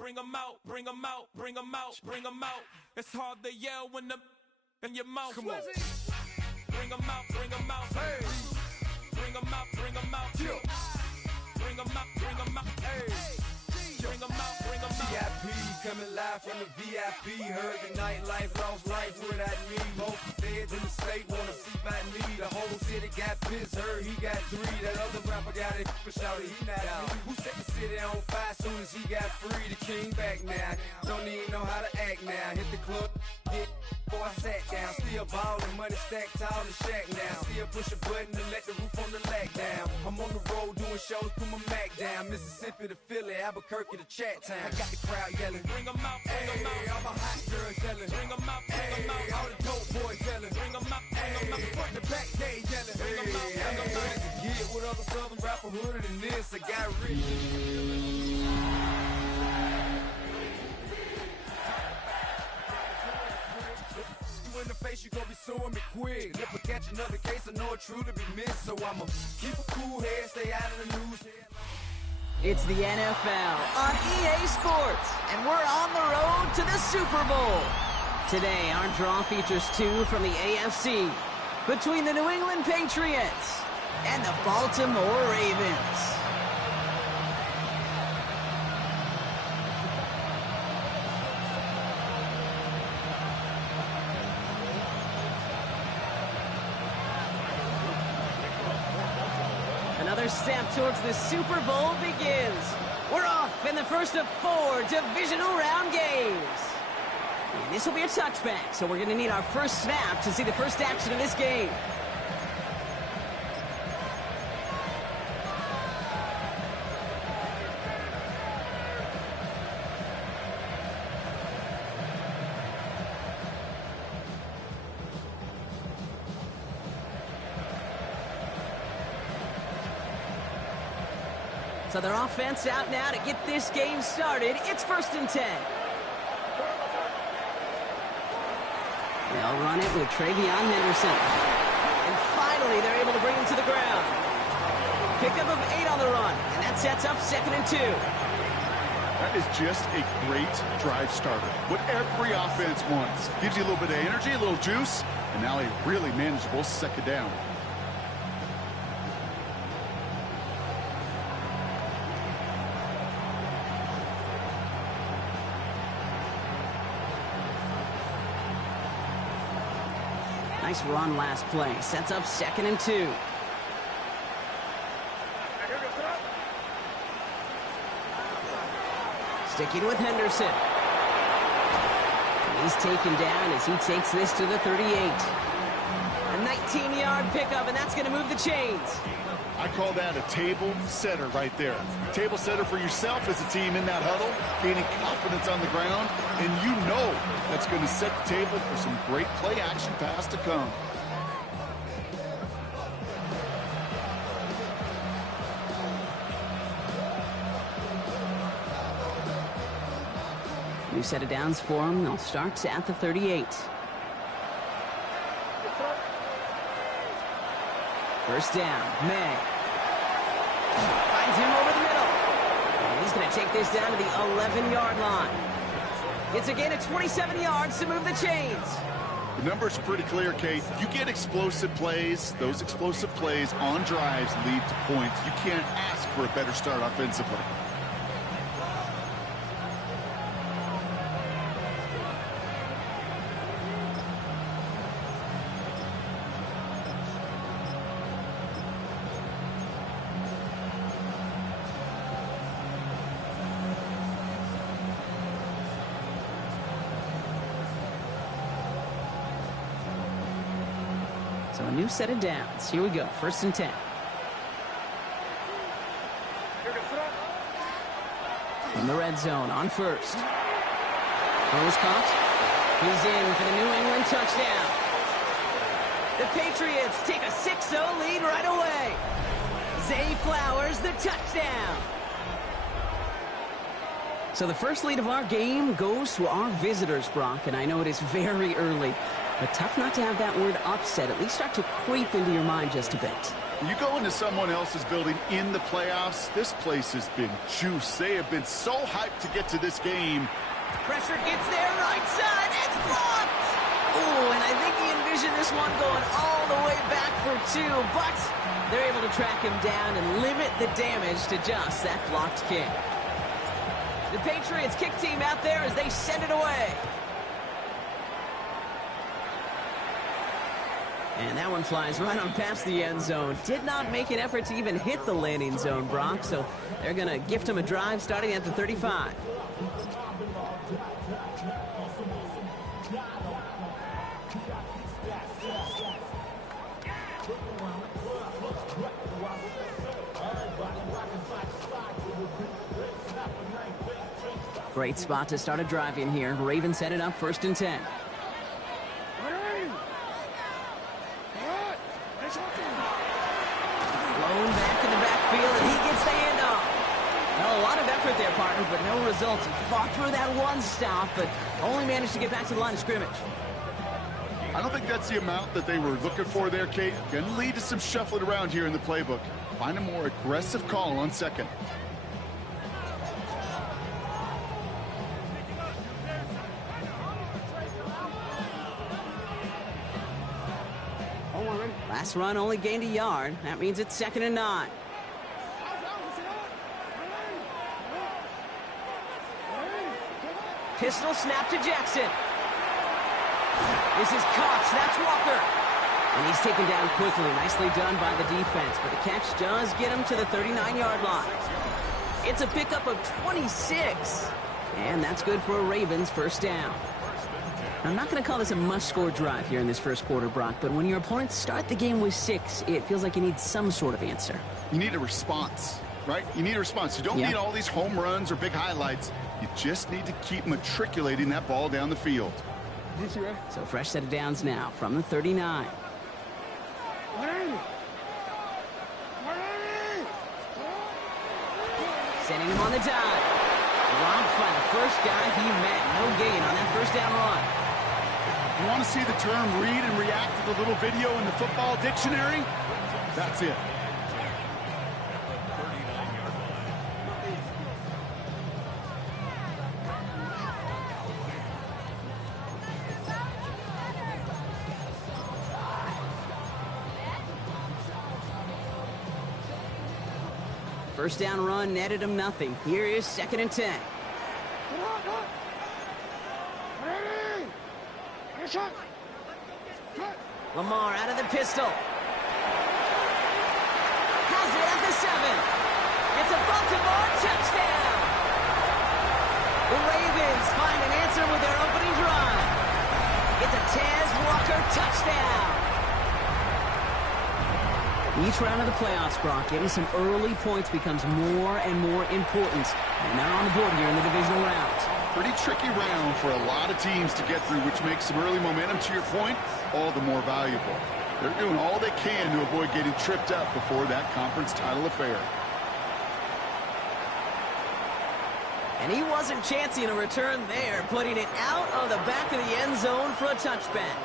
bring 'em out, bring 'em out, bring 'em out, bring 'em out. It's hard to yell when the in your mouth. Come on. Bring 'em out, bring 'em out. Hey. Bring 'em out, bring 'em out. Yeah. Bring 'em out, bring 'em out. Hey. Bring 'em out, bring 'em out. VIP coming live from the VIP. Heard the nightlife, lost life without me. Most feds in the state wanna see by me. The whole city got pissed, heard he got 3. That other rapper got it, but shouted he not me. Who set the city on fire soon as he got free? The king back now, don't even know how to act now. Hit the club, get before I sat down. Still ballin', money stacked tall in shack now. Still push a button to let the roof on the lag down. I'm on the road doing shows, put my Mac down. Mississippi to Philly, Albuquerque to Chat Town. I got the crowd yelling, Bring 'em out, bring 'em out. all my hot girls yelling, Bring 'em out, bring 'em out. all the dope boys yelling, Bring 'em out, bring 'em out. front to back they yelling, Bring 'em out, bring 'em out. Get with other southern rapper hooded than this. I got rich. In the face, you gon' be suing me quick. If I catch another case, I know it truly be missed. So I'ma keep a cool head, stay out of the news. It's the NFL on EA Sports, and we're on the road to the Super Bowl. Today, our draw features 2 from the AFC between the New England Patriots and the Baltimore Ravens. Another step towards the Super Bowl begins. We're off in the first of 4 divisional round games. And this will be a touchback, so we're going to need our first snap to see the first action of this game. So their offense out now to get this game started. It's 1st and 10. They'll run it with Travion Henderson. And finally, they're able to bring him to the ground. Pickup of 8 on the run, and that sets up 2nd and 2. That is just a great drive starter. What every offense wants. Gives you a little bit of energy, a little juice, and now a really manageable 2nd down. Nice run last play. Sets up 2nd and 2. Sticking with Henderson. He's taken down as he takes this to the 38. A 19-yard pickup, and that's going to move the chains. I call that a table setter right there. Table setter for yourself as a team in that huddle, gaining confidence on the ground, and you know that's going to set the table for some great play action pass to come. New set of downs for him. They'll start at the 38. First down, May. Finds him over the middle. And he's going to take this down to the 11-yard line. Gets a gain of 27 yards to move the chains. The numbers are pretty clear, Kate. You get explosive plays. Those explosive plays on drives lead to points. You can't ask for a better start offensively. So a new set of downs. Here we go. 1st and 10. In the red zone on 1st. Ball's caught. He's in for the New England touchdown. The Patriots take a 6-0 lead right away. Zay Flowers, the touchdown. So the first lead of our game goes to our visitors, Brock, and I know it is very early. But tough not to have that word upset at least start to creep into your mind just a bit. You go into someone else's building in the playoffs, this place has been juice. They have been so hyped to get to this game. Pressure gets there, right side, it's blocked! Oh, and I think he envisioned this one going all the way back for two, but they're able to track him down and limit the damage to just that blocked kick. The Patriots kick team out there as they send it away. And that one flies right on past the end zone. Did not make an effort to even hit the landing zone, Brock, so they're going to gift him a drive starting at the 35. Great spot to start a drive in here. Ravens set it up 1st and 10. Blown back in the backfield, and he gets the handoff. Well, a lot of effort there, partner, but no results. He fought through that one stop, but only managed to get back to the line of scrimmage. I don't think that's the amount that they were looking for there, Kate. Going to lead to some shuffling around here in the playbook. Find a more aggressive call on 2nd. Last run only gained a yard. That means it's 2nd and 9. Pistol snap to Jackson. This is caught. That's Walker. And he's taken down quickly. Nicely done by the defense. But the catch does get him to the 39-yard line. It's a pickup of 26. And that's good for a Ravens 1st down. I'm not going to call this a must-score drive here in this first quarter, Brock, but when your opponents start the game with 6, it feels like you need some sort of answer. You need a response, right? You need a response. You don't need all these home runs or big highlights. You just need to keep matriculating that ball down the field. So fresh set of downs now from the 39. Sending him on the dive. Dropped by the first guy he met. No gain on that 1st down run. You want to see the term read and react to the little video in the football dictionary? That's it. First down run netted him nothing. Here is 2nd and 10. Lamar out of the pistol. Has it at the 7. It's a Baltimore touchdown. The Ravens find an answer with their opening drive. It's a Taz Walker touchdown. Each round of the playoffs, Brock, getting some early points becomes more and more important. And they're on the board here in the divisional round. Pretty tricky round for a lot of teams to get through, which makes some early momentum, to your point, all the more valuable. They're doing all they can to avoid getting tripped up before that conference title affair. And he wasn't chancing a return there, putting it out of the back of the end zone for a touchback.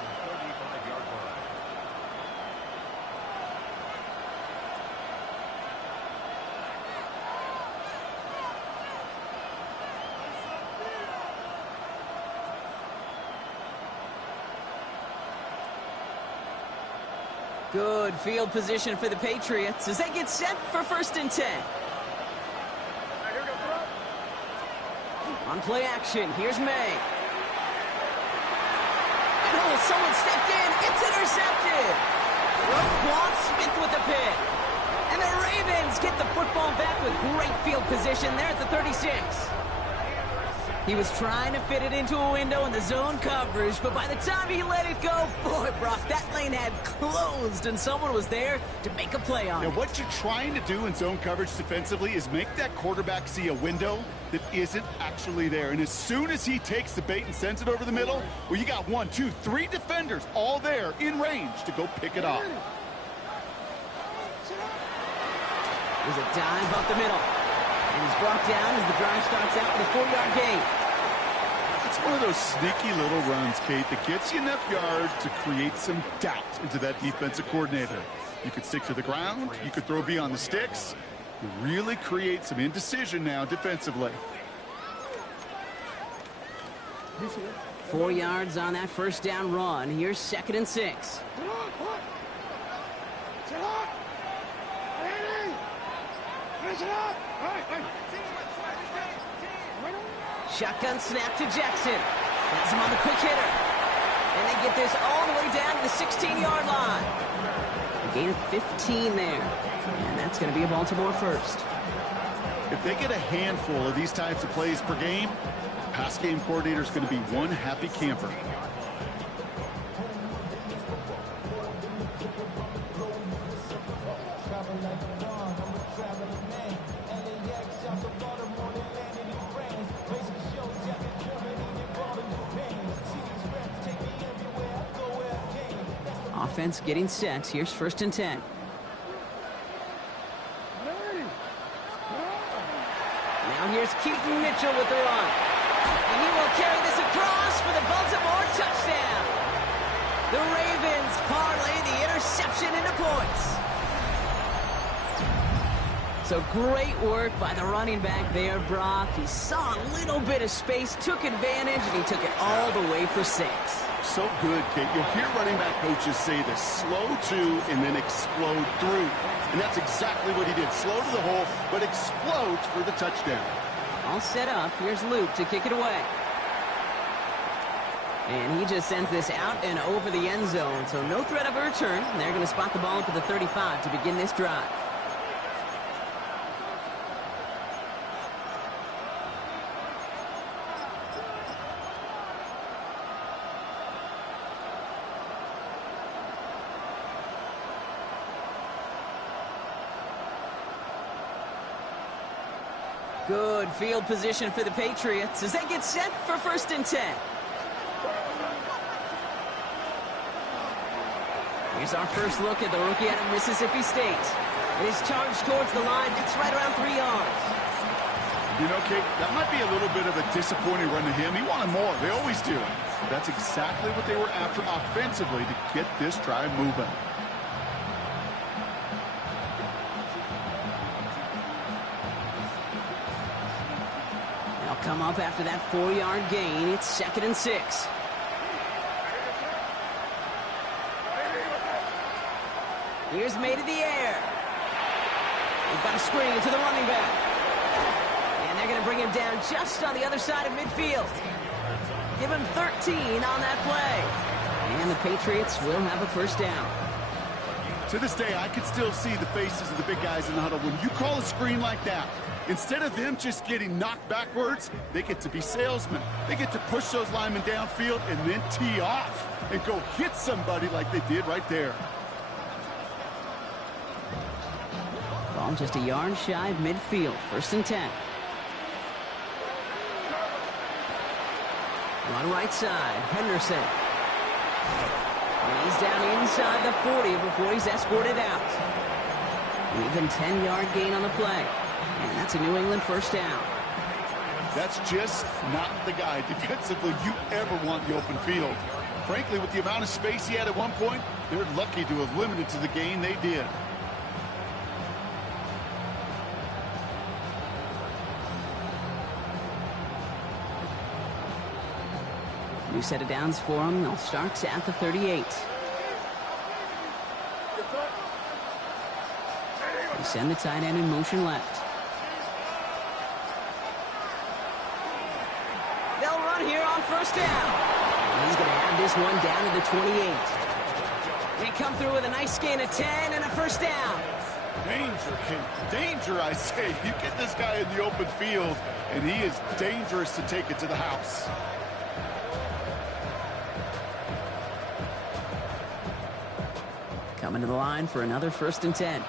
Good field position for the Patriots as they get set for 1st and 10. On play action, here's May. And oh, someone stepped in. It's intercepted. Roquan Smith with the pick. And the Ravens get the football back with great field position there at the 36. He was trying to fit it into a window in the zone coverage, but by the time he let it go, boy, Brock, that lane had closed, and someone was there to make a play on it. Now, what you're trying to do in zone coverage defensively is make that quarterback see a window that isn't actually there. And as soon as he takes the bait and sends it over the middle, well, you got 1, 2, 3 defenders all there in range to go pick it off. There's a dive up the middle. And he's brought down as the drive starts out with a 4-yard gain. It's one of those sneaky little runs, Kate, that gets you enough yards to create some doubt into that defensive coordinator. You could stick to the ground. You could throw beyond the sticks. You really create some indecision now defensively. 4 yards on that first down run. Here's 2nd and 6. Shotgun snap to Jackson. Has him on the quick hitter. And they get this all the way down to the 16-yard line. A gain of 15 there. And that's going to be a Baltimore first. If they get a handful of these types of plays per game, the pass game coordinator is going to be one happy camper. Offense getting set. Here's 1st and 10. Now here's Keaton Mitchell with the run. And he will carry this across for the Baltimore touchdown. The Ravens parlay the interception into points. So great work by the running back there, Brock. He saw a little bit of space, took advantage, and he took it all the way for 6. So good, Kate. You'll hear running back coaches say this: slow to and then explode through. And that's exactly what he did. Slow to the hole, but explodes for the touchdown. All set up. Here's Luke to kick it away. And he just sends this out and over the end zone. So no threat of a return. They're going to spot the ball to the 35 to begin this drive. Good field position for the Patriots as they get set for 1st and 10. Here's our first look at the rookie out of Mississippi State. It is charged towards the line. It's right around 3 yards. You know, Kate, that might be a little bit of a disappointing run to him. He wanted more. They always do. That's exactly what they were after offensively to get this drive moving. Come up after that 4-yard gain. It's 2nd and 6. Here's made in the air. We've got a screen to the running back. And they're going to bring him down just on the other side of midfield. Give him 13 on that play. And the Patriots will have a 1st down. To this day, I can still see the faces of the big guys in the huddle. When you call a screen like that, instead of them just getting knocked backwards, they get to be salesmen. They get to push those linemen downfield and then tee off and go hit somebody like they did right there. Ball just a yard shy of midfield. 1st and 10. On right side, Henderson. And he's down inside the 40 before he's escorted out. An even 10-yard gain on the play. And that's a New England 1st down. That's just not the guy defensively you ever want the open field. Frankly, with the amount of space he had at one point, they're lucky to have limited to the gain they did. New set of downs for him. They'll start at the 38. They send the tight end in motion left. They'll run here on 1st down. And he's going to have this one down to the 28. They come through with a nice gain of 10 and a 1st down. Danger, King. Danger, I say. You get this guy in the open field, and he is dangerous to take it to the house. Coming to the line for another 1st and 10.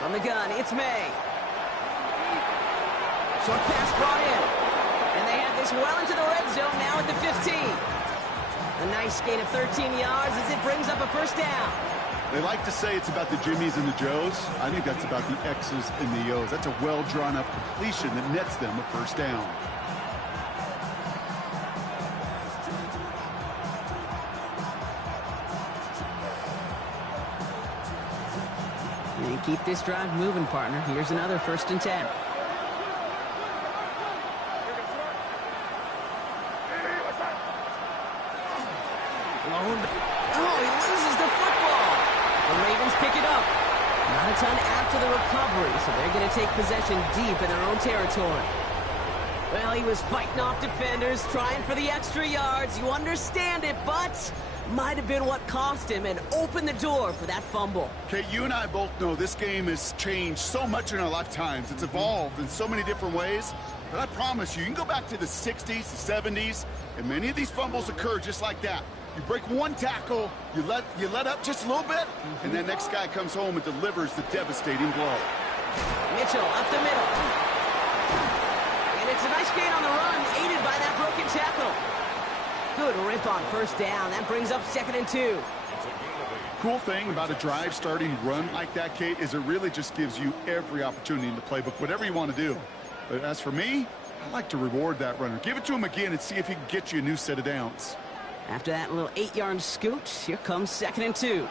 From the gun, it's May. Short pass brought in. And they have this well into the red zone now at the 15. A nice gain of 13 yards as it brings up a 1st down. They like to say it's about the Jimmies and the Joes. I think that's about the X's and the O's. That's a well-drawn-up completion that nets them a first down. And keep this drive moving, partner. Here's another 1st and 10. Oh, he loses the football. The Ravens pick it up. Not a ton after the recovery, so they're going to take possession deep in their own territory. Well, he was fighting off defenders, trying for the extra yards. You understand it, but might have been what cost him and opened the door for that fumble. Okay, you and I both know this game has changed so much in our lifetimes. It's evolved in so many different ways. But I promise you can go back to the 60s, the 70s, and many of these fumbles occur just like that. You break one tackle, you let up just a little bit, and that next guy comes home and delivers the devastating blow. Mitchell up the middle. And it's a nice gain on the run, aided by that broken tackle. Good rip on 1st down. That brings up 2nd and 2. Cool thing about a drive starting run like that, Kate, is it really just gives you every opportunity in the playbook, whatever you want to do. But as for me, I like to reward that runner. Give it to him again and see if he can get you a new set of downs. After that little 8-yard scoot, here comes 2nd and 2.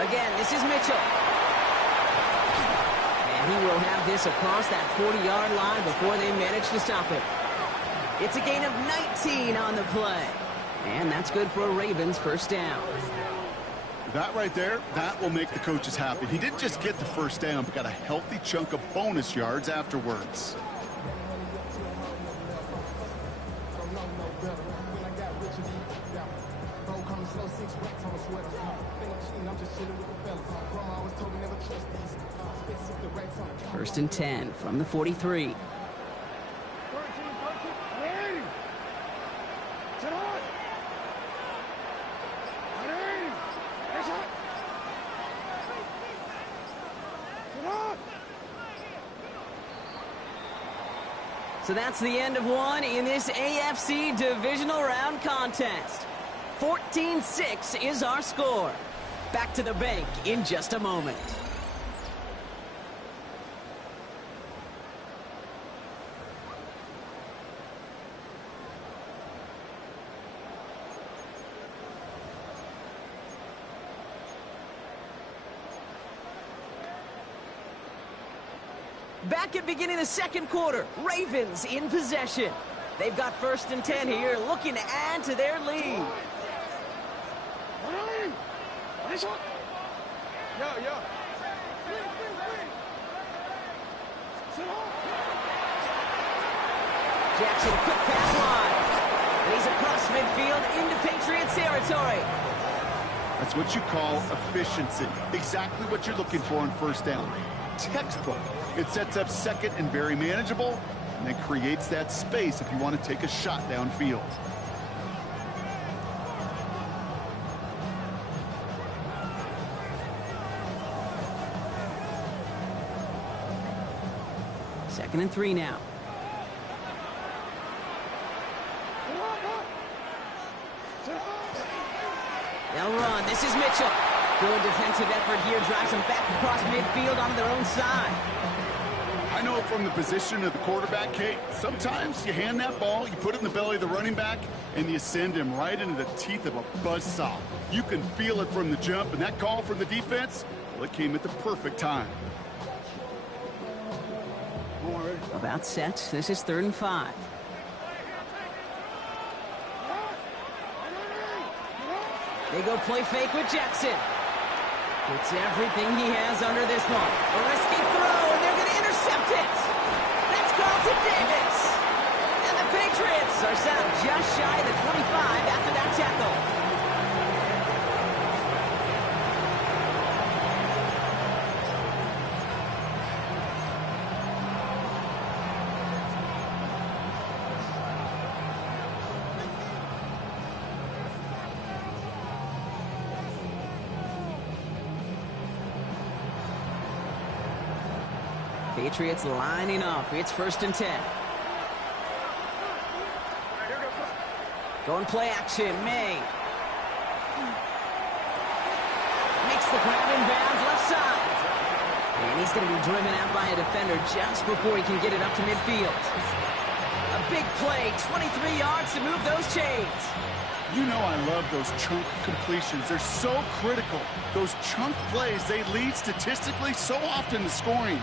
Again, this is Mitchell. And he will have this across that 40-yard line before they manage to stop it. It's a gain of 19 on the play. And that's good for a Ravens 1st down. That right there, that will make the coaches happy. He didn't just get the 1st down, but got a healthy chunk of bonus yards afterwards. First and 10 from the 43. So that's the end of one in this AFC Divisional Round contest. 14-6 is our score. Back to the bank in just a moment. Back at beginning the 2nd quarter, Ravens in possession. They've got 1st and 10 here, looking to add to their lead. Jackson, quick pass line. And he's across midfield into Patriots territory. That's what you call efficiency. Exactly what you're looking for on 1st down. Textbook. It sets up 2nd and very manageable, and then creates that space if you want to take a shot downfield. Second and 3 now. They'll run. This is Mitchell. Good defensive effort here. Drives them back across midfield onto their own side. I know from the position of the quarterback, Kate, sometimes you hand that ball, you put it in the belly of the running back, and you send him right into the teeth of a buzzsaw. You can feel it from the jump, and that call from the defense, well, it came at the perfect time. About set. This is 3rd and 5. They go play fake with Jackson. Puts everything he has under this one. A risky throw, and they're going to intercept it. That's Carlton Davis. And the Patriots are set just shy of the 25 after that tackle. Patriots lining up. It's 1st and 10. Going play action, May. Makes the grab in bounds, left side. And he's going to be driven out by a defender just before he can get it up to midfield. A big play, 23 yards to move those chains. You know I love those chunk completions. They're so critical. Those chunk plays, they lead statistically so often to scoring.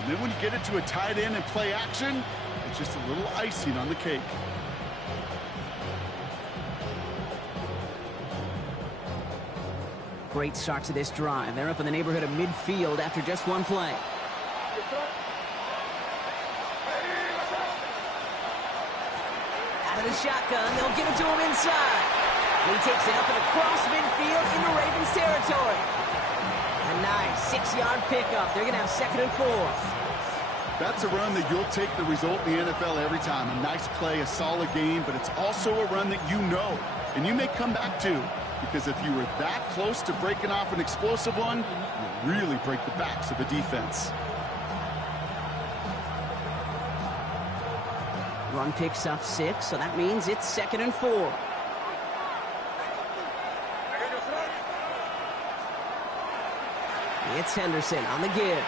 And then when you get it to a tight end and play action, it's just a little icing on the cake. Great start to this drive. They're up in the neighborhood of midfield after just one play. Out of the shotgun, they'll give it to him inside. He takes it up and across midfield into Ravens territory. A nice 6-yard pickup. They're going to have 2nd and 4. That's a run that you'll take the result in the NFL every time. A nice play, a solid game, but it's also a run that you know, and you may come back to, because if you were that close to breaking off an explosive one, you really break the backs of a defense. Run picks up 6, so that means it's 2nd and 4. It's Henderson on the give.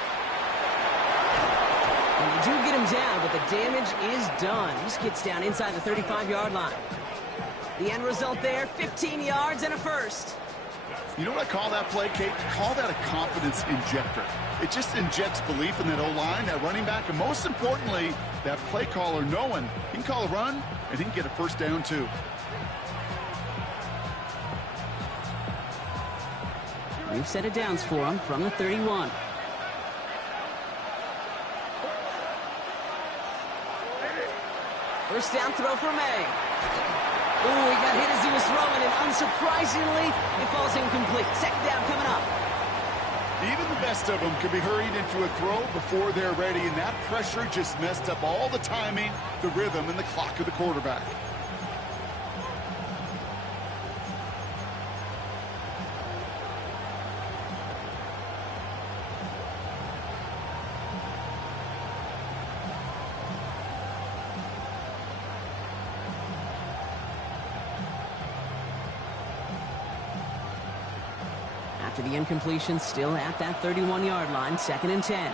And you do get him down, but the damage is done. He gets down inside the 35-yard line. The end result there, 15 yards and a first. You know what I call that play, Kate? Call that a confidence injector. It just injects belief in that O-line, that running back, and most importantly, that play caller knowing he can call a run and he can get a first down too. New set of downs for him from the 31. First down throw for May. Ooh, he got hit as he was throwing, and unsurprisingly, it falls incomplete. 2nd down coming up. Even the best of them could be hurried into a throw before they're ready, and that pressure just messed up all the timing, the rhythm, and the clock of the quarterback. After the incompletion, still at that 31-yard line, 2nd and 10.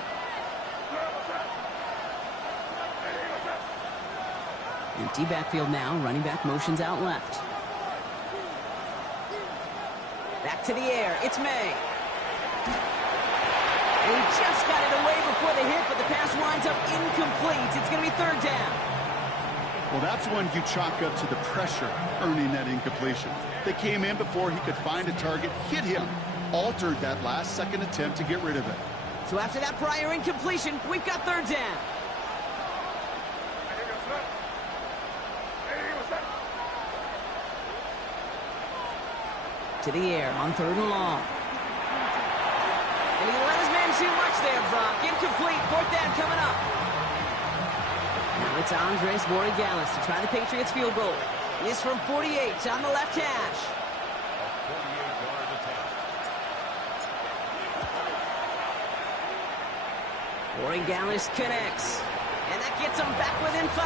Empty backfield now, running back motions out left. Back to the air, it's May. And he just got it away before the hit, but the pass winds up incomplete. It's going to be 3rd down. Well, that's when you chalk up to the pressure earning that incompletion. They came in before he could find a target, hit him, altered that last-second attempt to get rid of it. So after that prior incompletion, we've got 3rd down. To the air on 3rd and long. And he let his man too much there, Brock. Incomplete, 4th down coming up. Now it's Andres Borregales to try the Patriots field goal. It's from 48 on the left hash. Borregales connects, and that gets him back within 5.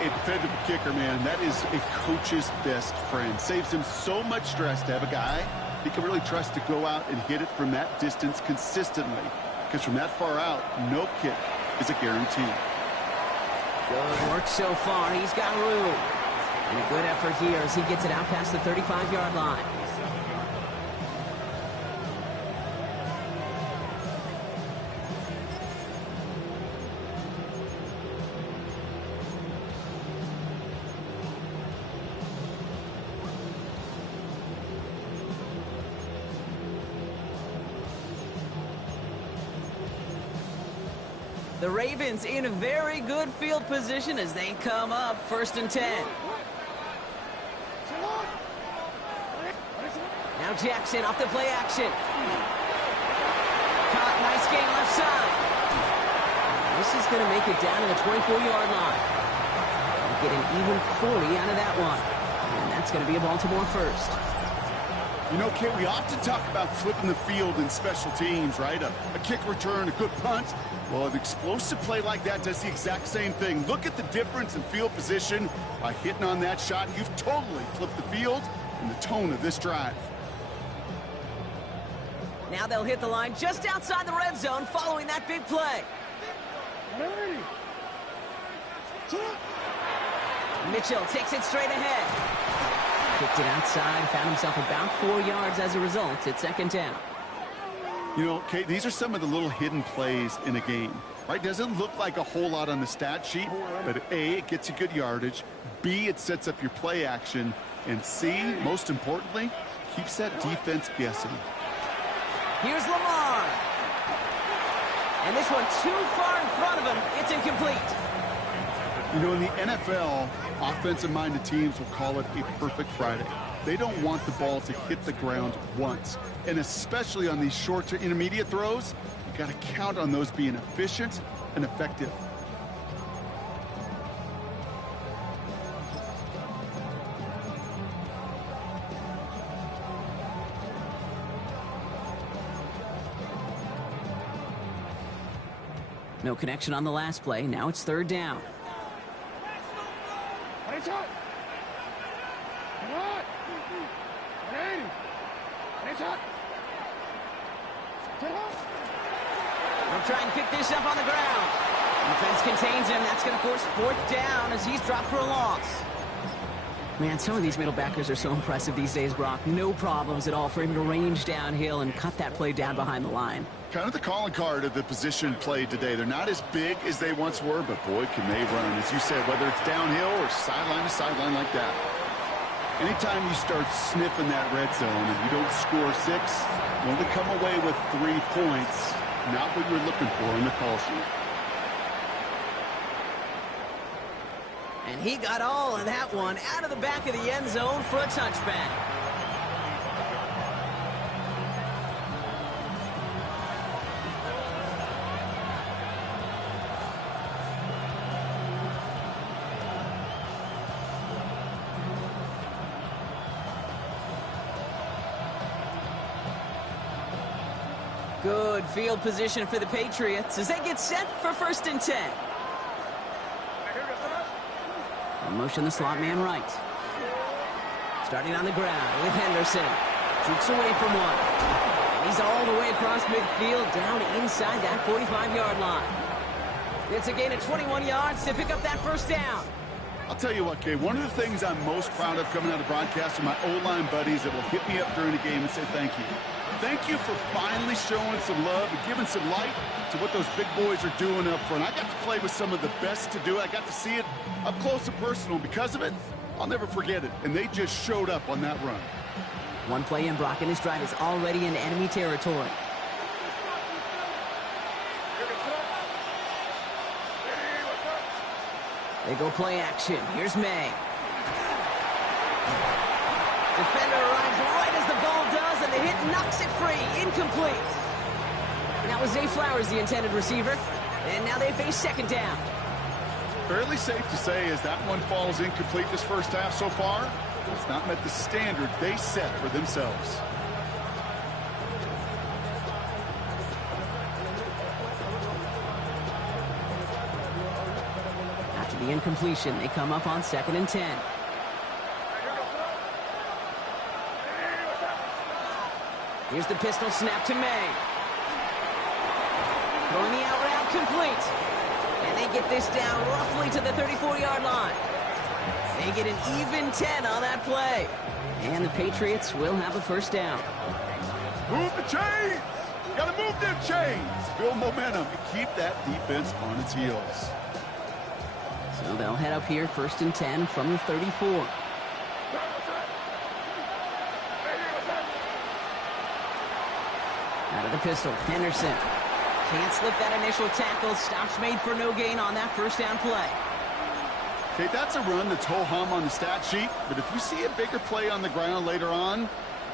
A dependable kicker, man, that is a coach's best friend. Saves him so much stress to have a guy he can really trust to go out and hit it from that distance consistently. Because from that far out, no kick is a guarantee. Good work so far. He's got room. And a good effort here as he gets it out past the 35-yard line. The Ravens in a very good field position as they come up 1st and 10. Now Jackson off the play action. Caught, nice game left side. This is going to make it down to the 24-yard line. Get an even 40 out of that one. And that's going to be a Baltimore first. You know, Kate, we often talk about flipping the field in special teams, right? A kick return, a good punt. Well, an explosive play like that does the exact same thing. Look at the difference in field position. By hitting on that shot, you've totally flipped the field and the tone of this drive. Now they'll hit the line just outside the red zone following that big play. Mitchell takes it straight ahead. Kicked it outside, found himself about 4 yards as a result. It's second down. You know, Kate, these are some of the little hidden plays in a game, right? Doesn't look like a whole lot on the stat sheet, but A, it gets you good yardage. B, it sets up your play action. And C, most importantly, keeps that defense guessing. Here's Lamar. And this one too far in front of him. It's incomplete. You know, in the NFL, offensive-minded teams will call it a perfect Friday. They don't want the ball to hit the ground once. And especially on these short to intermediate throws, you got to count on those being efficient and effective. No connection on the last play. Now it's third down. They'll try and pick this up on the ground. Defense contains him. That's going to force fourth down as he's dropped for a loss. Man, some of these middle backers are so impressive these days, Brock. No problems at all for him to range downhill and cut that play down behind the line. Kind of the calling card of the position played today. They're not as big as they once were, but boy, can they run. As you said, whether it's downhill or sideline to sideline like that. Anytime you start sniffing that red zone and you don't score 6, you only come away with 3 points. Not what you're looking for in the call sheet. And he got all of that one out of the back of the end zone for a touchback. Good field position for the Patriots as they get set for 1st and 10. They'll motion the slot man right. Starting on the ground with Henderson. Shoots away from one. And he's all the way across midfield down inside that 45-yard line. It's a gain of 21 yards to pick up that first down. I'll tell you what, Kay, one of the things I'm most proud of coming out of broadcast are my O-line buddies that will hit me up during the game and say thank you. Thank you for finally showing some love and giving some light to what those big boys are doing up front. I got to play with some of the best to do it. I got to see it up close and personal. Because of it, I'll never forget it. And they just showed up on that run. One play in, Brock, and this drive is already in enemy territory. They go play action. Here's May. Defender arrives right as the ball does, and the hit knocks it free. Incomplete. And that was Zay Flowers, the intended receiver. And now they face second down. Fairly safe to say as that one falls incomplete this first half so far, it's not met the standard they set for themselves. After the incompletion, they come up on 2nd and 10. Here's the pistol snap to May. Throwing the out route complete. And they get this down roughly to the 34-yard line. They get an even 10 on that play. And the Patriots will have a first down. Move the chains! Gotta move them chains! Build momentum and keep that defense on its heels. So they'll head up here 1st and 10 from the 34. Out of the pistol, Henderson. Can't slip that initial tackle. Stops made for no gain on that first down play. Okay, that's a run that's ho-hum on the stat sheet, but if you see a bigger play on the ground later on,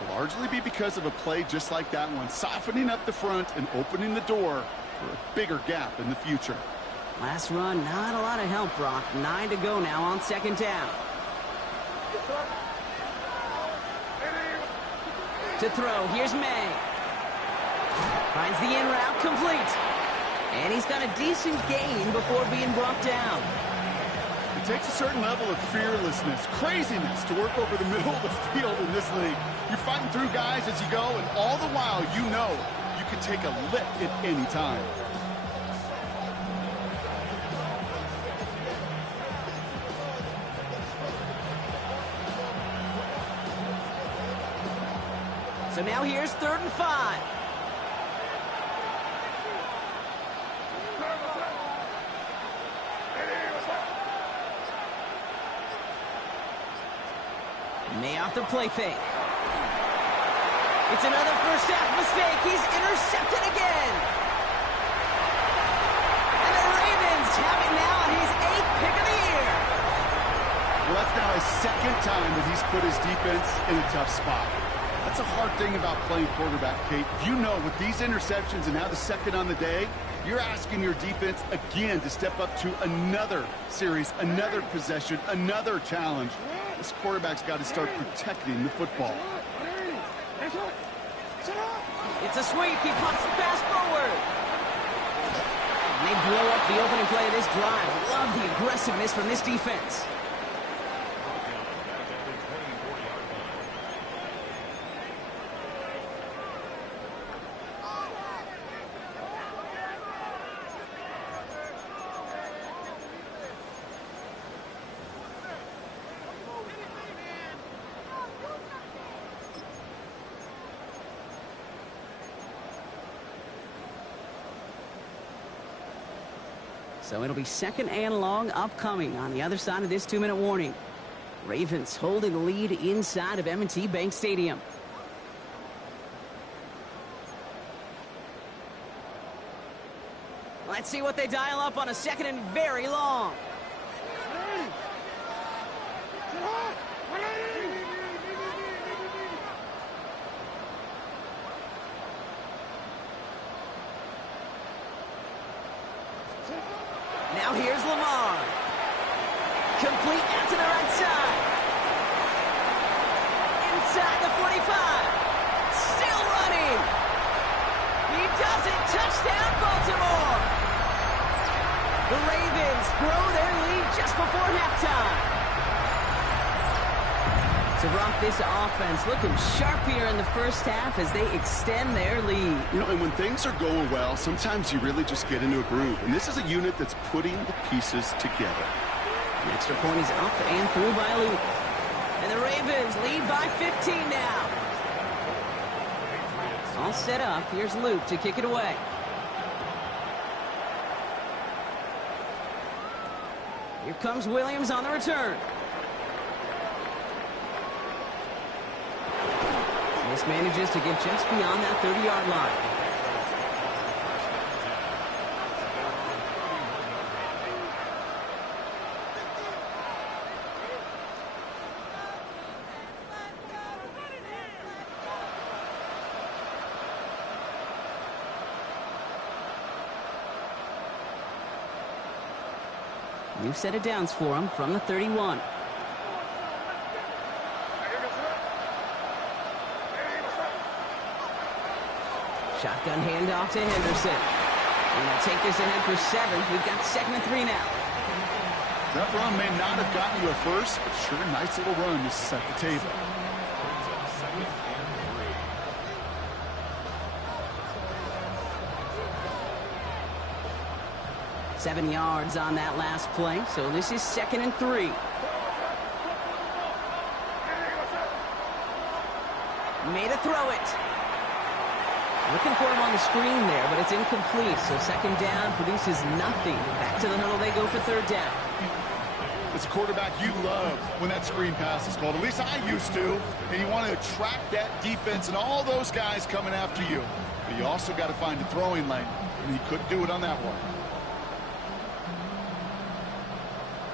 it'll largely be because of a play just like that one, softening up the front and opening the door for a bigger gap in the future. Last run, not a lot of help, Brock. 9 to go now on 2nd down. To throw, here's May. Finds the in route, complete. And he's got a decent gain before being brought down. It takes a certain level of fearlessness, craziness to work over the middle of the field in this league. You're fighting through guys as you go, and all the while you know you can take a lick at any time. So now here's 3rd and 5. May off the play fake. It's another first half mistake. He's intercepted again. And the Ravens have it now on his 8th pick of the year. Well, that's now his 2nd time that he's put his defense in a tough spot. That's a hard thing about playing quarterback, Kate. You know, with these interceptions and now the 2nd on the day, you're asking your defense again to step up to another series, another possession, another challenge. This quarterback's got to start protecting the football. It's a sweep. He pops the pass forward. And they blow up the opening play of this drive. Love the aggressiveness from this defense. So it'll be 2nd and long upcoming on the other side of this 2-minute warning. Ravens holding the lead inside of M&T Bank Stadium. Let's see what they dial up on a 2nd and very long. Now here's Lamar. Complete out to the right side. Inside the 45. Still running. He does it. Touchdown, Baltimore. The Ravens grow their lead just before halftime. To rock this offense, looking sharp here in the first half as they extend their lead. You know, and when things are going well, sometimes you really just get into a groove. And this is a unit that's putting the pieces together. The extra point is up and through by Luke. And the Ravens lead by 15 now. All set up. Here's Luke to kick it away. Here comes Williams on the return. This manages to get just beyond that 30-yard line. New set of downs for him from the 31. Shotgun handoff to Henderson. And they'll take this ahead for 7. We've got 2nd and 3 now. That run may not have gotten you a first, but sure a nice little run to set the table. Seven yards on that last play, so this is 2nd and 3. Made a throw it. Looking for him on the screen there, but it's incomplete, so 2nd down produces nothing. Back to the huddle they go for 3rd down. As a quarterback, you love when that screen pass is called. At least I used to. And you want to attract that defense and all those guys coming after you. But you also got to find a throwing lane, and he couldn't do it on that one.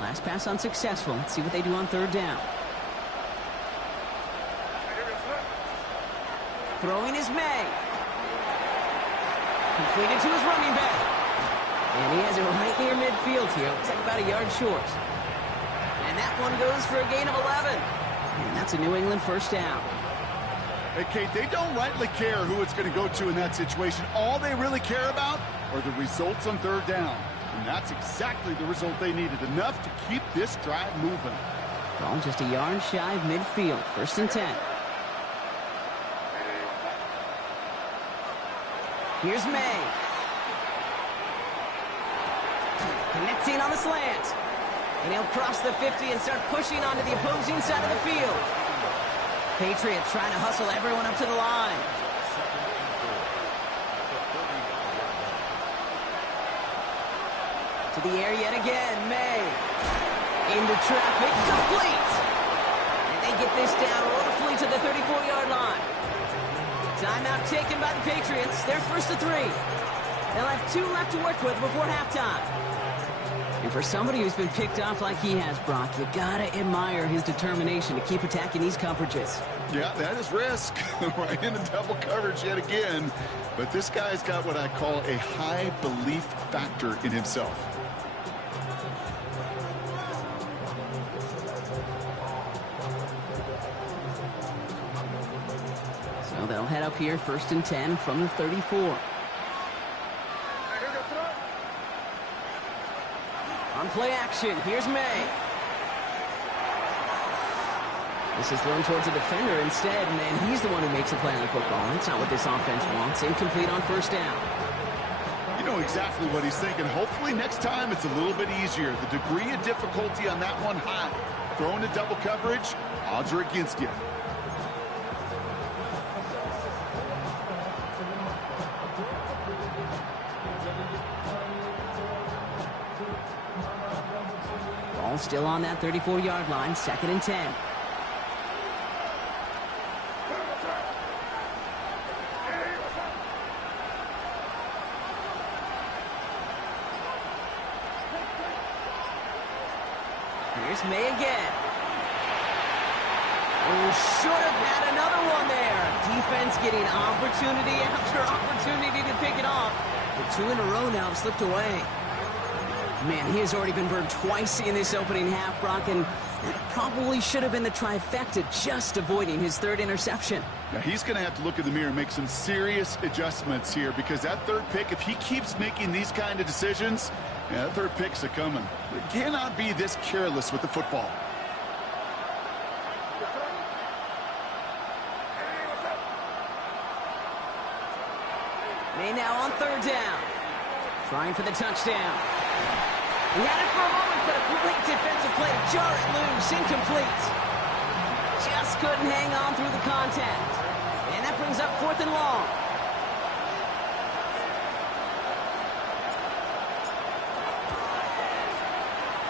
Last pass unsuccessful. Let's see what they do on 3rd down. Throwing is May. Completed to his running back. And he has it right near midfield here. Looks like about a yard short. And that one goes for a gain of 11. And that's a New England 1st down. Hey, Kate, they don't rightly care who it's going to go to in that situation. All they really care about are the results on third down. And that's exactly the result they needed. Enough to keep this drive moving. Ball just a yard shy of midfield. 1st and 10. Here's May. Connecting on the slant. And he'll cross the 50 and start pushing onto the opposing side of the field. Patriots trying to hustle everyone up to the line. To the air yet again, May. Into traffic, complete. And they get this down roughly to the 34-yard line. Timeout taken by the Patriots. They're 1st and 3. They'll have 2 left to work with before halftime. And for somebody who's been picked off like he has, Brock, you gotta admire his determination to keep attacking these coverages. Yeah, that is risk. Right into double coverage yet again. But this guy's got what I call a high belief factor in himself. So they'll head up here 1st and 10 from the 34. On play action, here's May. This is thrown towards a defender instead, and he's the one who makes a play on the football. That's not what this offense wants. Incomplete on 1st down. You know exactly what he's thinking. Hopefully next time it's a little bit easier. The degree of difficulty on that one high. Throwing to double coverage, odds are against you. Ball still on that 34-yard line, 2nd and 10. Here's May again. Oh, should have had another one there. Defense getting opportunity after opportunity to pick it off. The 2 in a row now have slipped away. Man, he has already been burned twice in this opening half, Brock, and that probably should have been the trifecta, just avoiding his 3rd interception. Now, he's going to have to look in the mirror and make some serious adjustments here, because that 3rd pick, if he keeps making these kind of decisions, yeah, that 3rd pick's a-coming. He cannot be this careless with the football. May now on 3rd down. Trying for the touchdown. He had it for a moment, but a great defensive play to jar it loose. Incomplete. Just couldn't hang on through the contact. And that brings up 4th and long.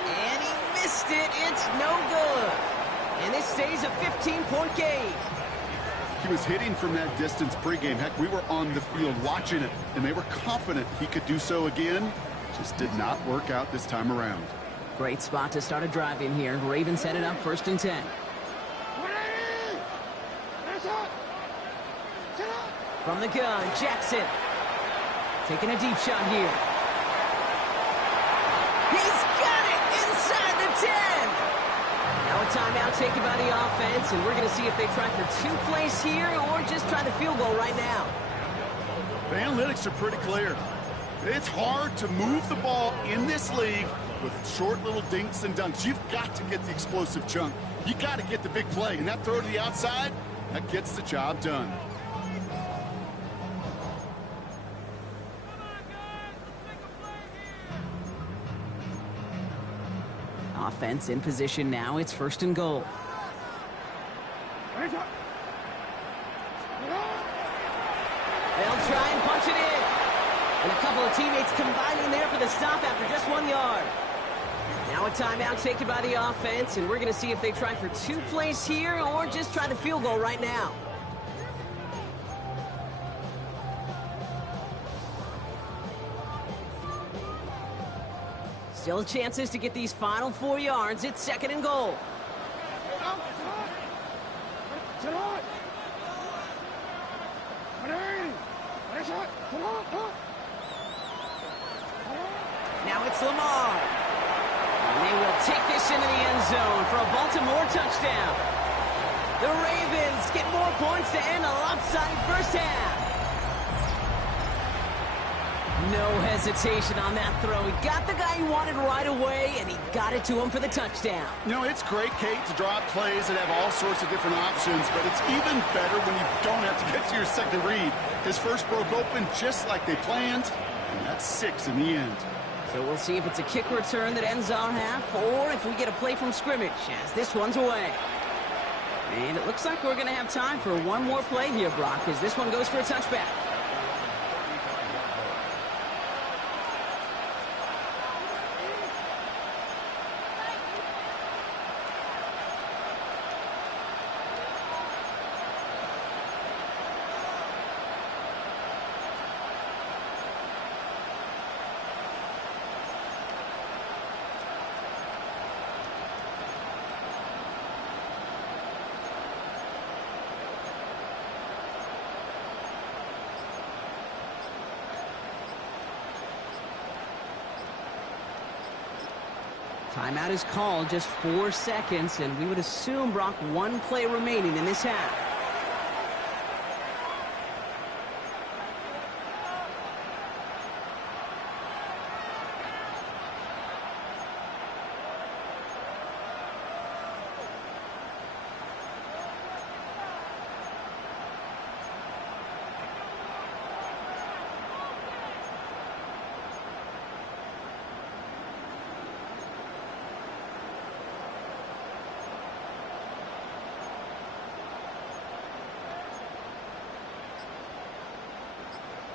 And he missed it. It's no good. And this stays a 15-point game. He was hitting from that distance pregame. Heck, we were on the field watching it, and they were confident he could do so again. Just did not work out this time around. Great spot to start a drive in here. Ravens set it up 1st and 10. From the gun, Jackson. Taking a deep shot here. He's got it inside the 10. Now a timeout taken by the offense, and we're going to see if they try for 2 plays here or just try the field goal right now. The analytics are pretty clear. It's hard to move the ball in this league with short little dinks and dunks. You've got to get the explosive chunk. You got to get the big play, and that throw to the outside, that gets the job done. Offense in position now. It's 1st and goal. They'll try and punch it in. And a couple of teammates combining there for the stop after just 1 yard. Now a timeout taken by the offense, and we're going to see if they try for 2 plays here or just try the field goal right now. Still chances to get these final 4 yards. It's 2nd and goal. Now it's Lamar. And they will take this into the end zone for a Baltimore touchdown. The Ravens get more points to end a lopsided first half. No hesitation on that throw. He got the guy he wanted right away, and he got it to him for the touchdown. You know, it's great, Kate, to draw up plays that have all sorts of different options, but it's even better when you don't have to get to your second read. His first broke open just like they planned, and that's 6 in the end. So we'll see if it's a kick return that ends our half, or if we get a play from scrimmage, as this one's away. And it looks like we're going to have time for one more play here, Brock, as this one goes for a touchback. Timeout is called, just 4 seconds, and we would assume, Brock, one play remaining in this half.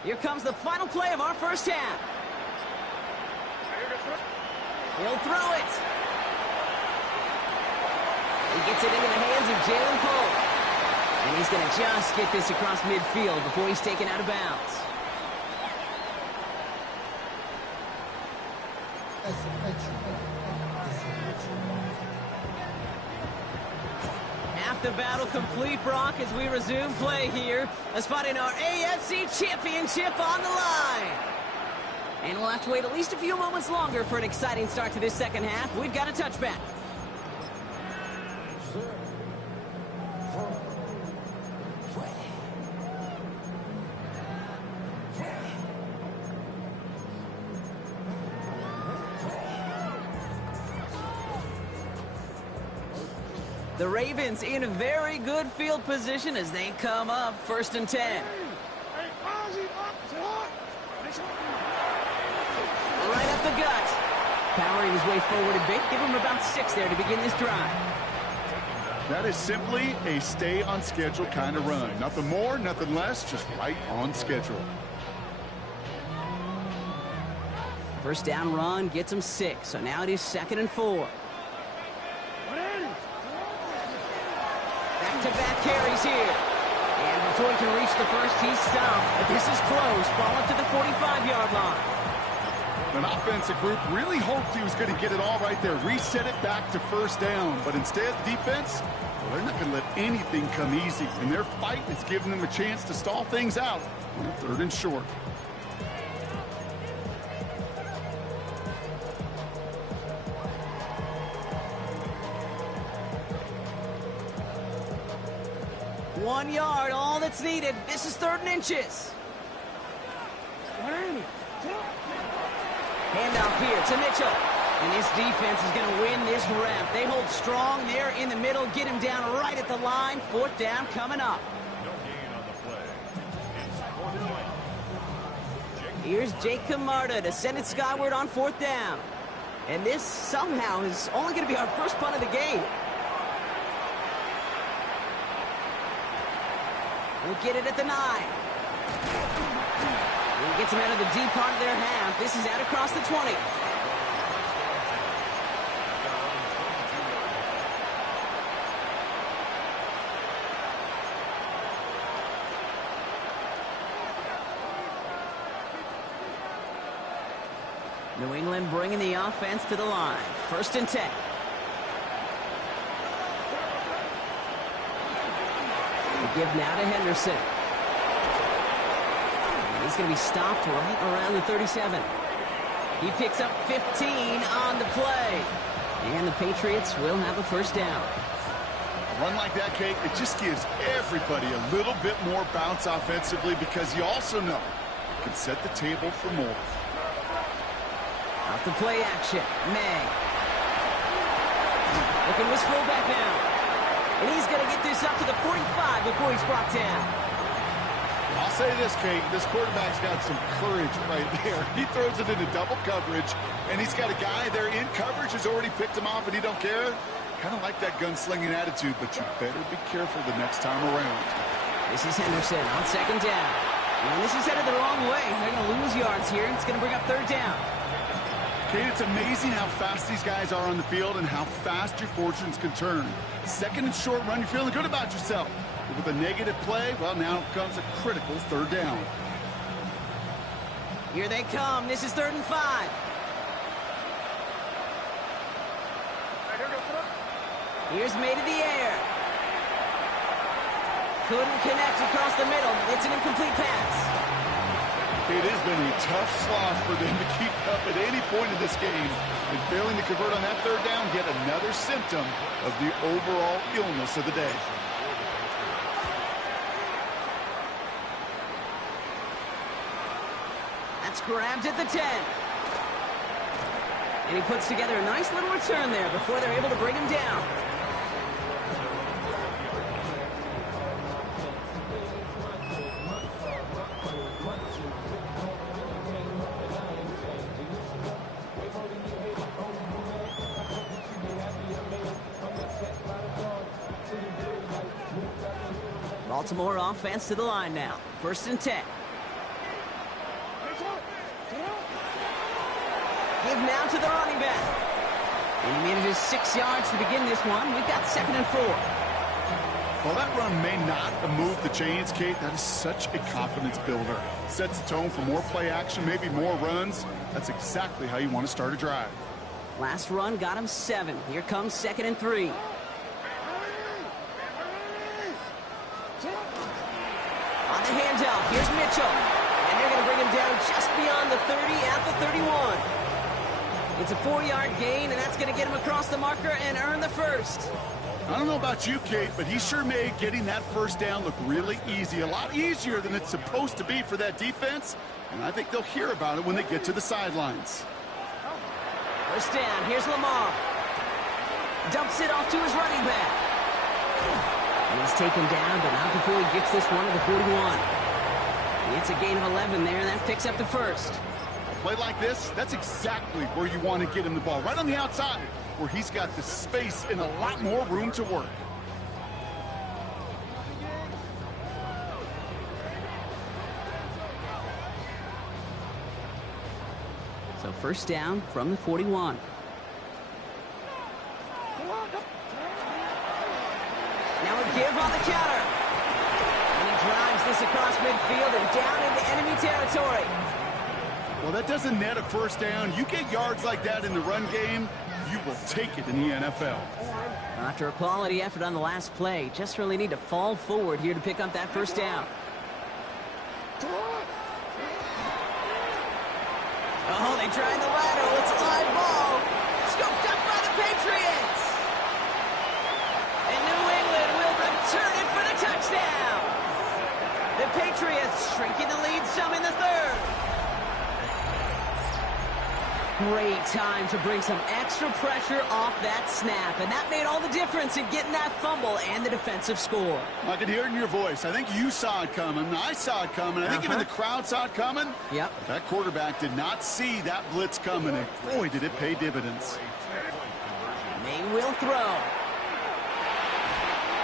Here comes the final play of our first half. He'll throw it. He gets it into the hands of Jalen Cole. And he's going to just get this across midfield before he's taken out of bounds. Half the battle complete, Brock, as we resume play here. A spot in our AFC Championship on the line. And we'll have to wait at least a few moments longer for an exciting start to this second half. We've got a touchback. The Ravens in a very good field position as they come up 1st and 10. Right up the gut. Powering his way forward a bit. Give him about 6 there to begin this drive. That is simply a stay-on-schedule kind of run. Nothing more, nothing less, just right on schedule. First down run gets him 6, so now it is 2nd and 4. Back-to-back carries here. And before he can reach the first, he's stopped. But this is close. Ball up to the 45-yard line. An offensive group really hoped he was going to get it all right there, reset it back to 1st down. But instead, defense, well, they're not going to let anything come easy. And their fight is giving them a chance to stall things out on 3rd and short. One yard, all that's needed. This is 3rd and inches. Handoff here to Mitchell. And this defense is going to win this rep. They hold strong there in the middle, get him down right at the line. 4th down coming up. Here's Jake Camarda to send it skyward on 4th down. And this somehow is only going to be our first punt of the game. We'll get it at the 9. He gets him out of the deep part of their half. This is out across the 20. New England bringing the offense to the line. 1st and 10. Give now to Henderson. And he's going to be stopped right around the 37. He picks up 15 on the play. And the Patriots will have a 1st down. A run like that, Kate, it just gives everybody a little bit more bounce offensively because you also know you can set the table for more. Off the play action, May. Looking his fullback now. And he's going to get this up to the 45 before he's brought down. I'll say this, Kate, this quarterback's got some courage right there. He throws it into double coverage, and he's got a guy there in coverage who's already picked him off, and he don't care. Kind of like that gunslinging attitude, but you better be careful the next time around. This is Henderson on second down. And this is headed the wrong way. They're going to lose yards here. It's going to bring up third down. Kate, it's amazing how fast these guys are on the field and how fast your fortunes can turn. Second and short run, you're feeling good about yourself. But with a negative play, well, now comes a critical third down. Here they come. This is 3rd and 5. Here's May to the air. Couldn't connect across the middle. It's an incomplete pass. It has been a tough slog for them to keep up at any point in this game. And failing to convert on that third down, yet another symptom of the overall illness of the day. That's grabbed at the 10. And he puts together a nice little return there before they're able to bring him down. Baltimore offense to the line now. 1st and 10. Give now to the running back. And he manages 6 yards to begin this one. We've got 2nd and 4. While that run may not have moved the chains, Kate, that is such a confidence builder. Sets the tone for more play action, maybe more runs. That's exactly how you want to start a drive. Last run got him 7. Here comes 2nd and 3. On the handoff, here's Mitchell. And they're going to bring him down just beyond the 30 at the 31. It's a 4-yard gain, and that's going to get him across the marker and earn the first. I don't know about you, Kate, but he sure made getting that first down look really easy. A lot easier than it's supposed to be for that defense. And I think they'll hear about it when they get to the sidelines. First down, here's Lamar. Dumps it off to his running back. And he's taken down, but not before he gets this one to the 41. It's a gain of 11 there, and that picks up the first. A play like this, that's exactly where you want to get him the ball. Right on the outside, where he's got the space and a lot more room to work. So first down from the 41. Now a give on the counter. And he drives this across midfield and down into enemy territory. Well, that doesn't net a first down. You get yards like that in the run game, you will take it in the NFL. After a quality effort on the last play, just really need to fall forward here to pick up that first down. Oh, they tried the lateral. It's a live ball. Scooped up by the Patriots. And New England will return it for the touchdown. The Patriots shrinking the lead some in the 3rd. Great time to bring some extra pressure off that snap, and that made all the difference in getting that fumble and the defensive score. I can hear it in your voice. I think you saw it coming. I saw it coming. I think even the crowd saw it coming. Yep. That quarterback did not see that blitz coming, and boy, did it pay dividends. They will throw.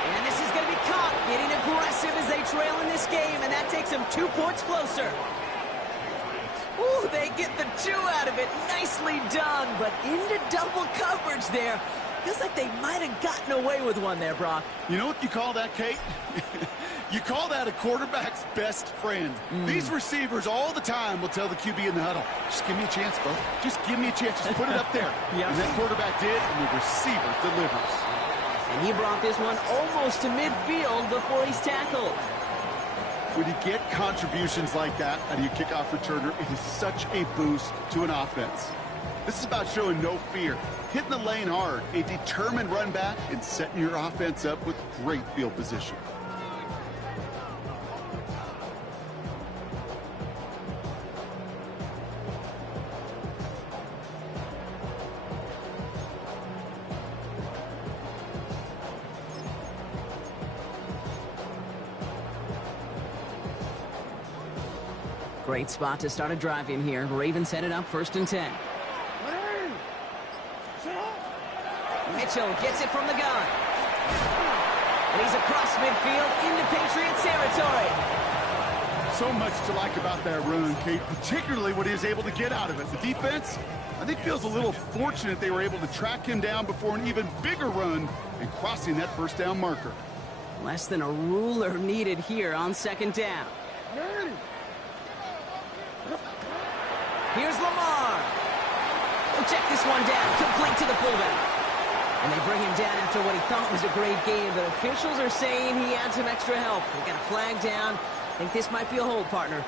And this is going to be caught, getting aggressive as they trail in this game, and that takes them 2 points closer. Ooh, they get the 2 out of it. Nicely done, but into double coverage there. Feels like they might have gotten away with one there, Brock. You know what you call that, Kate? You call that a quarterback's best friend. These receivers all the time will tell the QB in the huddle, just give me a chance, bro. Just give me a chance. Just put it up there. Yep. And that quarterback did, and the receiver delivers. And he brought this one almost to midfield before he's tackled. When you get contributions like that out of your kickoff returner, it is such a boost to an offense. This is about showing no fear, hitting the lane hard, a determined run back, and setting your offense up with great field position. Great spot to start a drive in here. Ravens headed up 1st and 10. Mitchell gets it from the gun. And he's across midfield into Patriots territory. So much to like about that run, Kate, particularly what he was able to get out of it. The defense, I think, feels a little fortunate they were able to track him down before an even bigger run and crossing that first down marker. Less than a ruler needed here on 2nd down. Here's Lamar. We'll check this one down, complete to the fullback. And they bring him down after what he thought was a great game, but officials are saying he had some extra help. We got a flag down. I think this might be a hold, partner.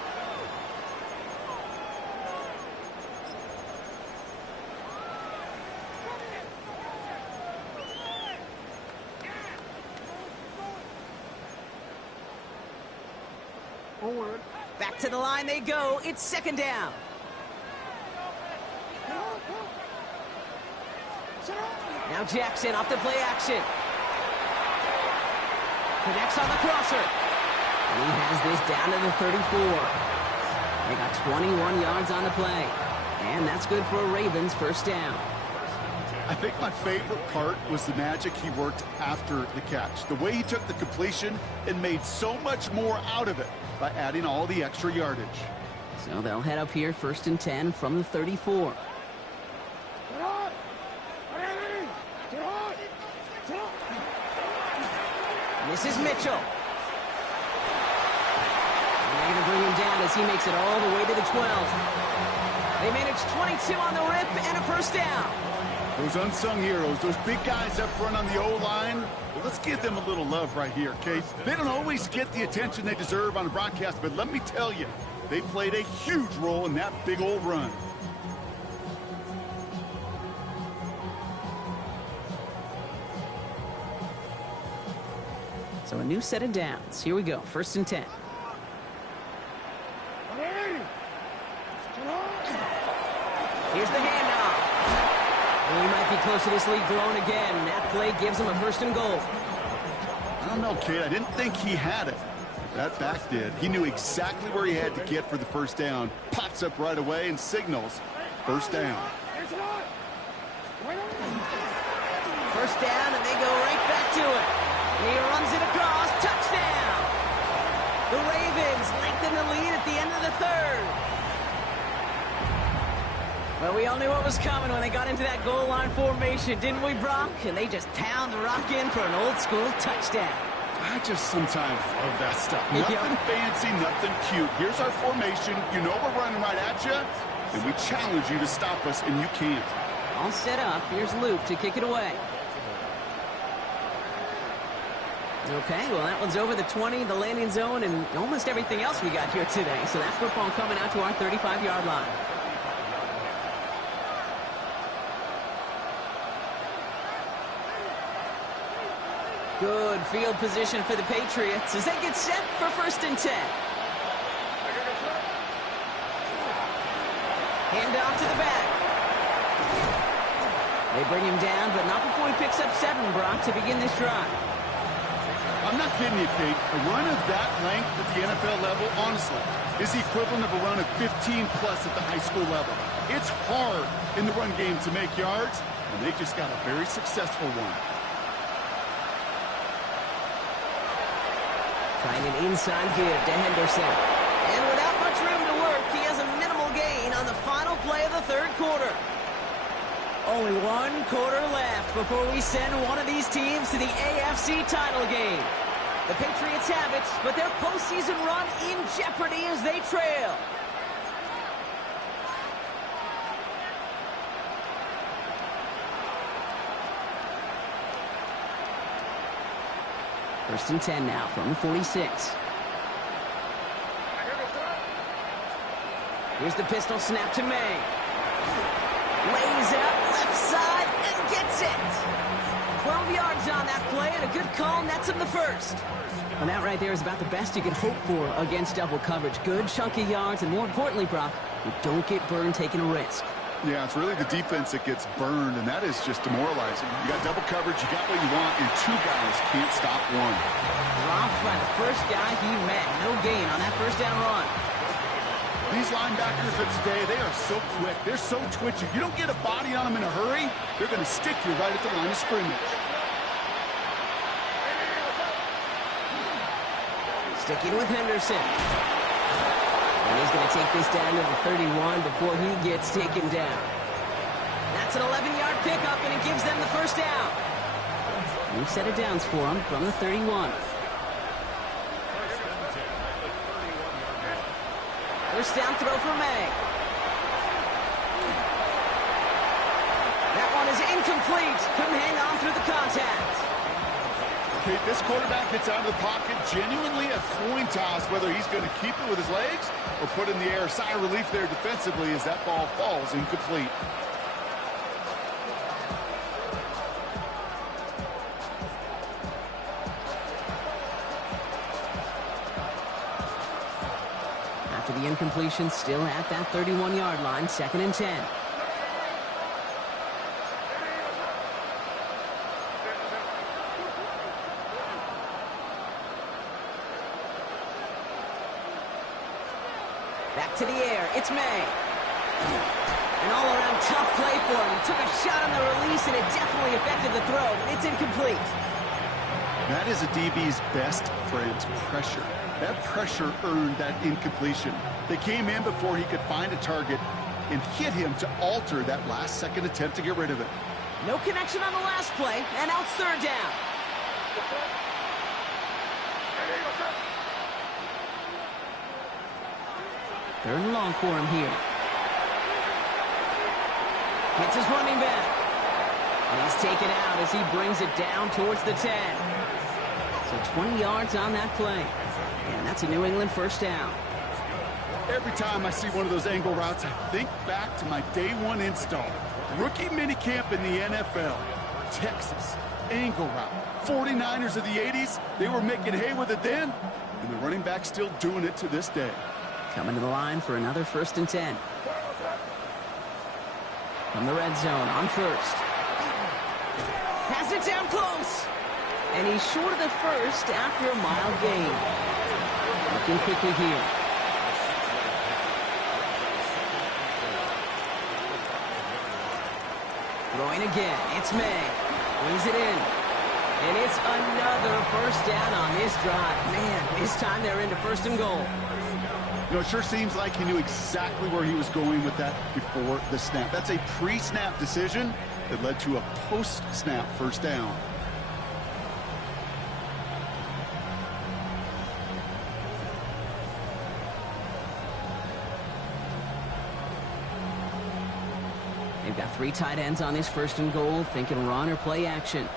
Back to the line they go. It's 2nd down. Now Jackson off the play action. Connects on the crosser. And he has this down to the 34. They got 21 yards on the play. And that's good for a Ravens 1st down. I think my favorite part was the magic he worked after the catch. The way he took the completion and made so much more out of it by adding all the extra yardage. So they'll head up here 1st and 10 from the 34. This is Mitchell. And they're going to bring him down as he makes it all the way to the 12. They manage 22 on the rip and a 1st down. Those unsung heroes, those big guys up front on the O-line, well, let's give them a little love right here, Kate. They don't always get the attention they deserve on the broadcast, but let me tell you, they played a huge role in that big old run. So a new set of downs. Here we go, 1st and 10. Here's the handoff. And we might be close to this lead growing again. That play gives him a 1st and goal. I don't know, Kate. I didn't think he had it. That back did. He knew exactly where he had to get for the 1st down. Pops up right away and signals 1st down. 1st down, and they go right back to it. And he runs it across. Touchdown! The Ravens lengthen the lead at the end of the 3rd. Well, we all knew what was coming when they got into that goal line formation, didn't we, Brock? And they just pound the rock in for an old-school touchdown. I just sometimes love that stuff. Nothing fancy, nothing cute. Here's our formation. You know we're running right at you, and we challenge you to stop us, and you can't. All set up. Here's Luke to kick it away. Okay, well, that one's over the 20, the landing zone, and almost everything else we got here today. So that football coming out to our 35-yard line. Good field position for the Patriots as they get set for 1st and 10. Hand off to the back. They bring him down, but not before he picks up 7, Brock, to begin this drive. I'm not kidding you, Kate. A run of that length at the NFL level, honestly, is the equivalent of a run of 15-plus at the high school level. It's hard in the run game to make yards, and they just got a very successful one. Trying an inside give to Henderson. And without much room to work, he has a minimal gain on the final play of the 3rd quarter. Only 1 quarter left before we send one of these teams to the AFC title game. The Patriots have it, but their postseason run in jeopardy as they trail. First and 10 now from the 46. Here's the pistol snap to May. Lays out left side and gets it. 12 yards on that play, and a good call nets him the first. And that right there is about the best you can hope for against double coverage. Good chunky yards, and more importantly, Brock, you don't get burned taking a risk. Yeah, it's really the defense that gets burned, and that is just demoralizing. You got double coverage, you got what you want, and two guys can't stop one. Dropped by the first guy he met. No gain on that first down run. These linebackers of today, they are so quick. They're so twitchy. You don't get a body on them in a hurry, they're going to stick you right at the line of scrimmage. Sticking with Henderson. And he's going to take this down to the 31 before he gets taken down. That's an 11-yard pickup, and it gives them the first down. New set of downs for him from the 31. First down throw for May. That one is incomplete. Couldn't hang on through the contact. Okay, this quarterback gets out of the pocket, genuinely a coin toss whether he's going to keep it with his legs or put it in the air. Sigh of relief there defensively as that ball falls incomplete. After the incompletion, still at that 31-yard line, 2nd and 10. Back to the air, it's May. An all-around tough play for him. He took a shot on the release, and it definitely affected the throw, but it's incomplete. That is a DB's best friend, pressure. That pressure earned that incompletion. They came in before he could find a target and hit him to alter that last-second attempt to get rid of it. No connection on the last play, and now it's 3rd down. Third and long for him here. Hits his running back. And he's taken out as he brings it down towards the 10. So 20 yards on that play. And that's a New England first down. Every time I see one of those angle routes, I think back to my day one install. Rookie minicamp in the NFL. Texas, angle route. 49ers of the 80s, they were making hay with it then, and the running back's still doing it to this day. Coming to the line for another 1st and 10. From the red zone on 1st. Pass it down close. And he's short of the first after a mild gain. Looking quickly here. Throwing again. It's May. Brings it in. And it's another first down on this drive. Man, this time they're into 1st and goal. You know, it sure seems like he knew exactly where he was going with that before the snap. That's a pre-snap decision that led to a post-snap first down. They've got 3 tight ends on this 1st and goal, thinking run or play action.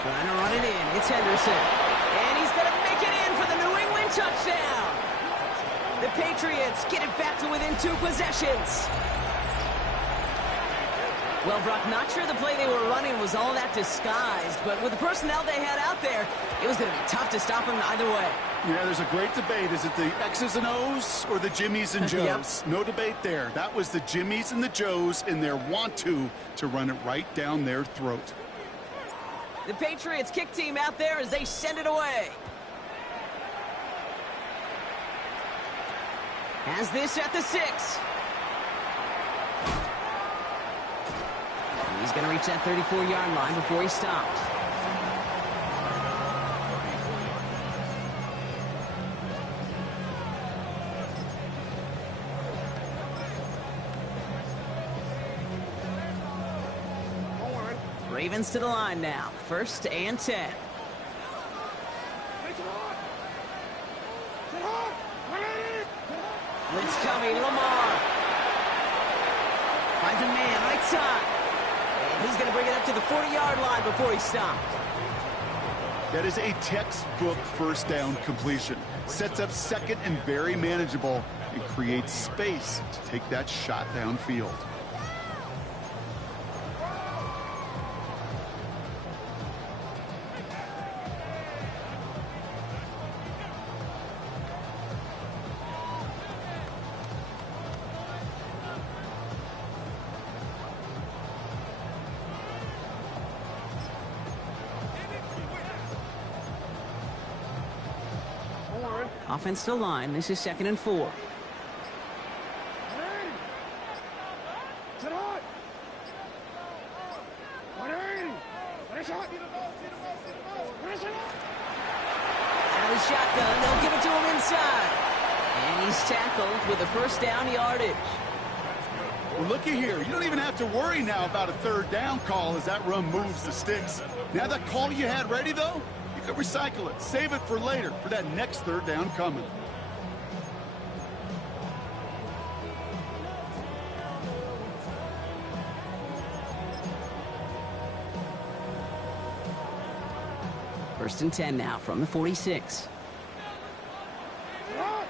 Trying to run it in. It's Henderson. And he's going to make it in for the New England touchdown. The Patriots get it back to within 2 possessions. Well, Brock, not sure the play they were running was all that disguised, but with the personnel they had out there, it was going to be tough to stop them either way. Yeah, there's a great debate. Is it the X's and O's or the Jimmies and Joes? Yep. No debate there. That was the Jimmies and the Joes in their want-to run it right down their throat. The Patriots kick team out there as they send it away. Has this at the 6. He's going to reach that 34-yard line before he stops. Ravens to the line now. 1st and 10. Blitz coming. Lamar finds a man right side. And he's going to bring it up to the 40-yard line before he stops. That is a textbook first down completion. Sets up 2nd and very manageable. and create space to take that shot downfield. Offense to line. This is 2nd and 4. Out of the shotgun, they'll give it to him inside. And he's tackled with a first down yardage. Well, looky here. You don't even have to worry now about a 3rd down call as that run moves the sticks. Now that call you had ready, though, you can recycle it. Save it for later for that next 3rd down coming. First and 10 now from the 46. Out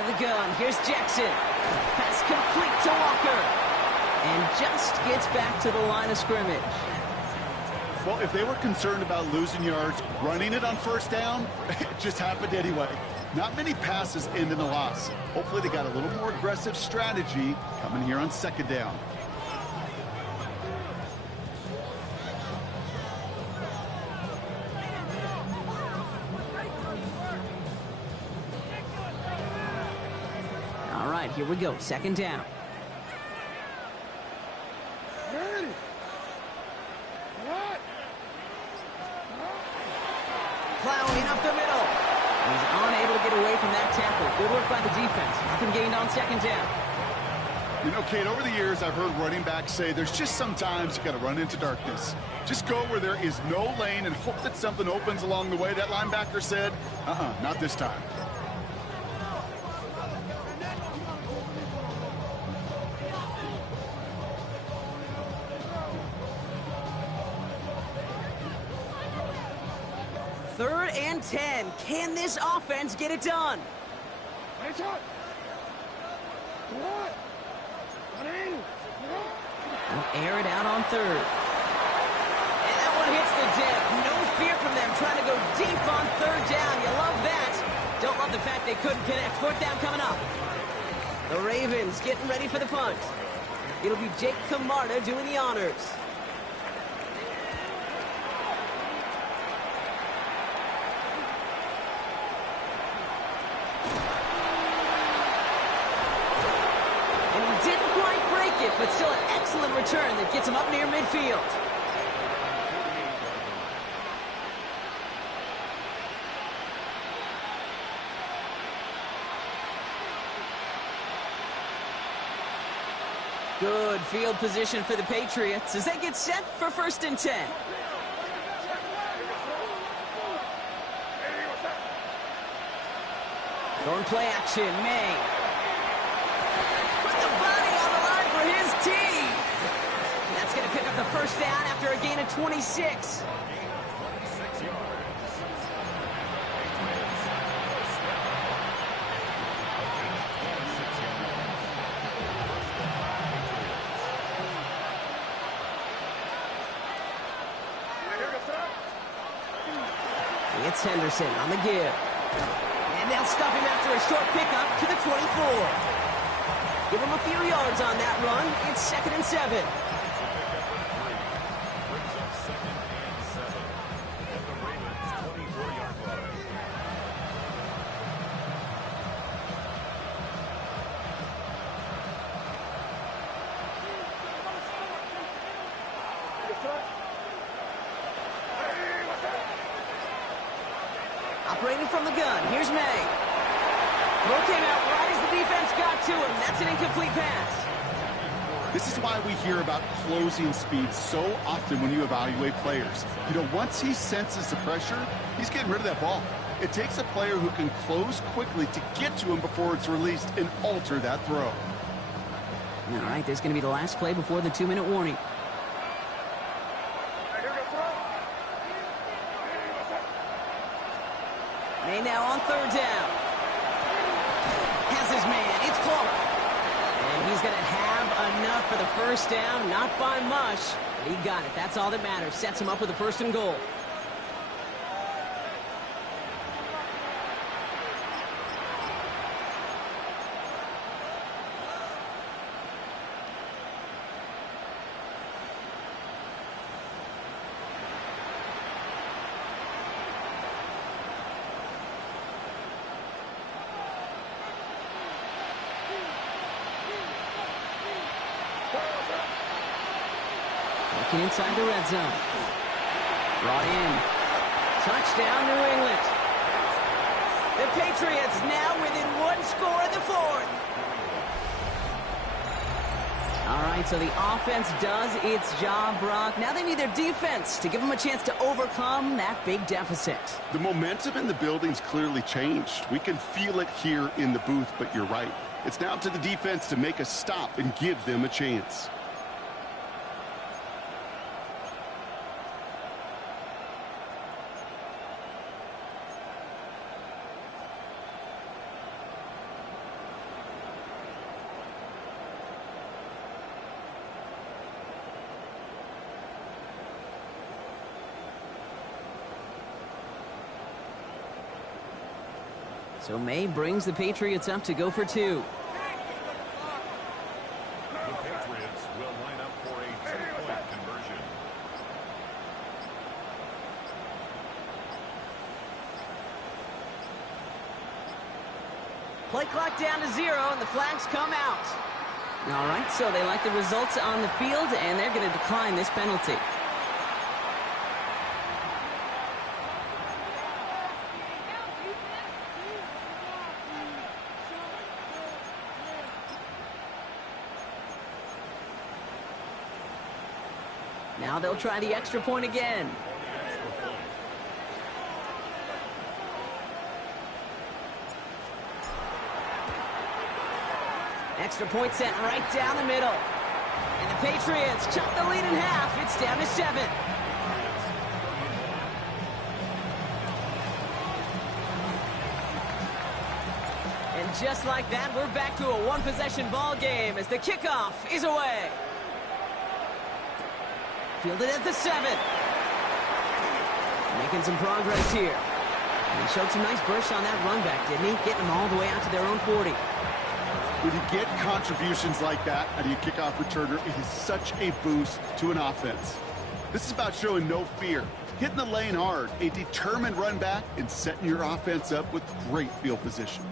of the gun, here's Jackson. Pass complete to Walker. And just gets back to the line of scrimmage. Well, if they were concerned about losing yards, running it on 1st down, it just happened anyway. Not many passes end in a loss. Hopefully they got a little more aggressive strategy coming here on 2nd down. All right, here we go. 2nd down. Plowing up the middle. He's unable to get away from that tackle. Good work by the defense. Nothing gained on 2nd down. You know, Kate, over the years, I've heard running backs say there's just sometimes you got to run into darkness. Just go where there is no lane and hope that something opens along the way. That linebacker said, not this time. Third and 10. Can this offense get it done? They'll air it out on 3rd. And that one hits the deck. No fear from them trying to go deep on 3rd down. You love that. Don't love the fact they couldn't connect. 4th down coming up. The Ravens getting ready for the punt. It'll be Jake Camarda doing the honors. But still an excellent return that gets him up near midfield. Good field position for the Patriots as they get set for 1st and 10. Going play action, May. His team. That's going to pick up the 1st down after a gain of 26. It's Henderson on the give. And they'll stop him after a short pickup to the 24. Give him a few yards on that run. It's 2nd and 7. Operating from the gun. Here's May. Throw came out right as the defense got to him. That's an incomplete pass. This is why we hear about closing speed so often when you evaluate players. You know, once he senses the pressure, he's getting rid of that ball. It takes a player who can close quickly to get to him before it's released and alter that throw. All right, this is going to be the last play before the 2-minute warning. Hey, now on third down. Has his man. It's Clark. And he's going to have enough for the first down. Not by much, but he got it. That's all that matters. Sets him up with a first and goal. Looking inside the red zone. Brought in. Touchdown, New England. The Patriots now within one score in the fourth. All right, so the offense does its job, Brock. Now they need their defense to give them a chance to overcome that big deficit. The momentum in the building's clearly changed. We can feel it here in the booth, but you're right. It's now up to the defense to make a stop and give them a chance. So May brings the Patriots up to go for two. The Patriots will line up for a two-point conversion. Play clock down to 0, and the flags come out. All right, so they like the results on the field, and they're going to decline this penalty. Now they'll try the extra point again. Extra point sent right down the middle. And the Patriots chop the lead in half. It's down to 7. And just like that, we're back to a one-possession ball game as the kickoff is away. Fielded at the 7. Making some progress here. And he showed some nice bursts on that run back, didn't he? Getting them all the way out to their own 40. When you get contributions like that out of your kickoff returner, it is such a boost to an offense. This is about showing no fear, hitting the lane hard, a determined run back, and setting your offense up with great field position.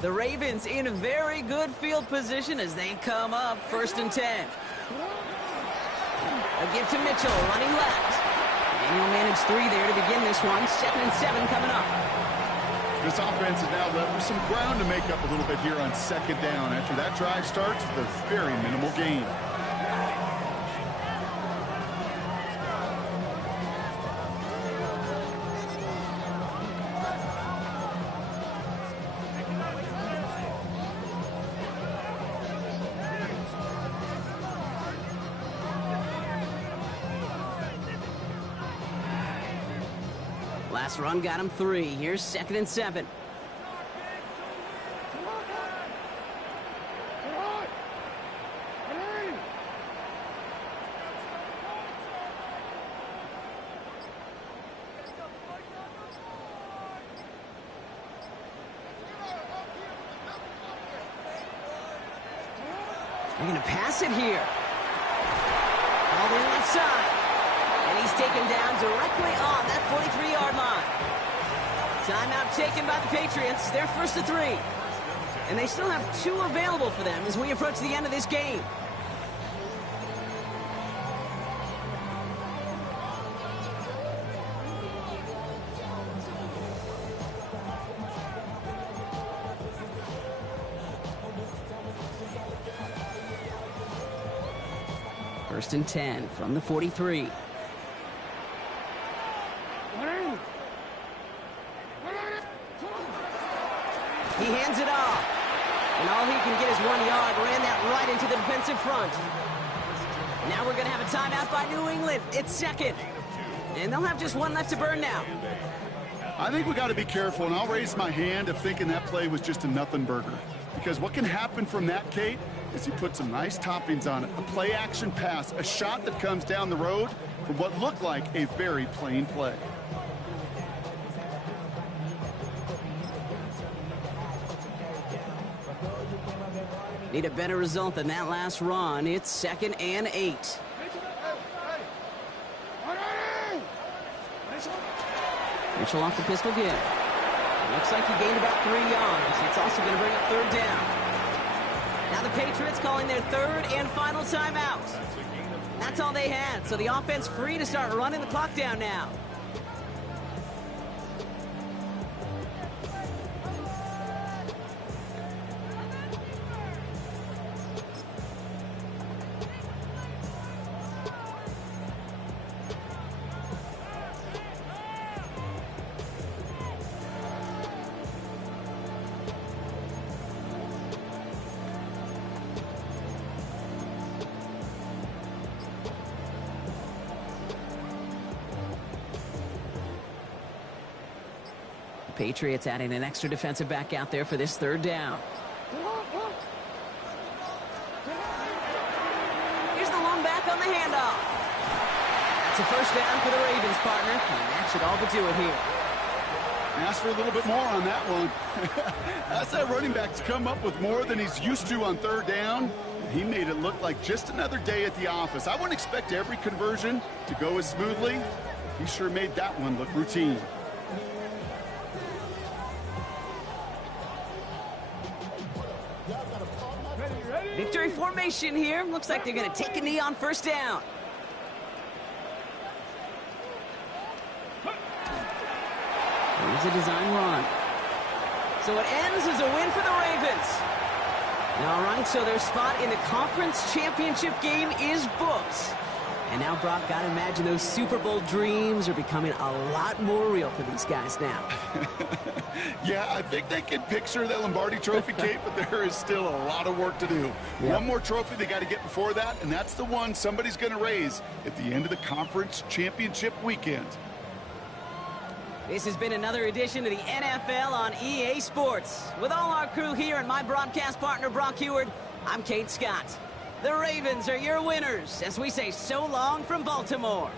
The Ravens in a very good field position as they come up 1st and 10. A give to Mitchell, running left. And he'll manage 3 there to begin this one. 2nd and 7 coming up. This offense is now left with some ground to make up a little bit here on 2nd down after that drive starts with a very minimal gain. Last run got him 3. Here's 2nd and 7. They're going to pass it here. All the way left side. And he's taken down directly on that 43-yard line. Timeout taken by the Patriots. They're 1st and 3. And they still have 2 available for them as we approach the end of this game. First and 10 from the 43. He hands it off. And all he can get is 1 yard. Ran that right into the defensive front. Now we're going to have a timeout by New England. It's second. And they'll have just one left to burn now. I think we got to be careful, and I'll raise my hand of thinking that play was just a nothing burger. Because what can happen from that, Kate, is he put some nice toppings on it. A play-action pass, a shot that comes down the road from what looked like a very plain play. Need a better result than that last run. It's 2nd and 8. Mitchell off the pistol give. Looks like he gained about 3 yards. It's also going to bring up 3rd down. Now the Patriots calling their 3rd and final timeout. That's all they had, so the offense free to start running the clock down now. Patriots adding an extra defensive back out there for this 3rd down. Here's the long back on the handoff. That's a 1st down for the Ravens, partner. And that should all but do it here. Ask for a little bit more on that one. That's that running back's come up with more than he's used to on 3rd down. He made it look like just another day at the office. I wouldn't expect every conversion to go as smoothly. He sure made that one look routine. Victory formation here. Looks like they're going to take a knee on 1st down. Here's a design run. So it ends as a win for the Ravens. All right, so their spot in the conference championship game is booked. And now, Brock, gotta imagine those Super Bowl dreams are becoming a lot more real for these guys now. Yeah, I think they can picture the Lombardi Trophy, Kate, but there is still a lot of work to do. Yep. One more trophy they got to get before that, and that's the one somebody's going to raise at the end of the conference championship weekend. This has been another edition of the NFL on EA Sports. With all our crew here and my broadcast partner, Brock Heward, I'm Kate Scott. The Ravens are your winners as we say so long from Baltimore.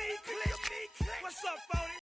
me clear.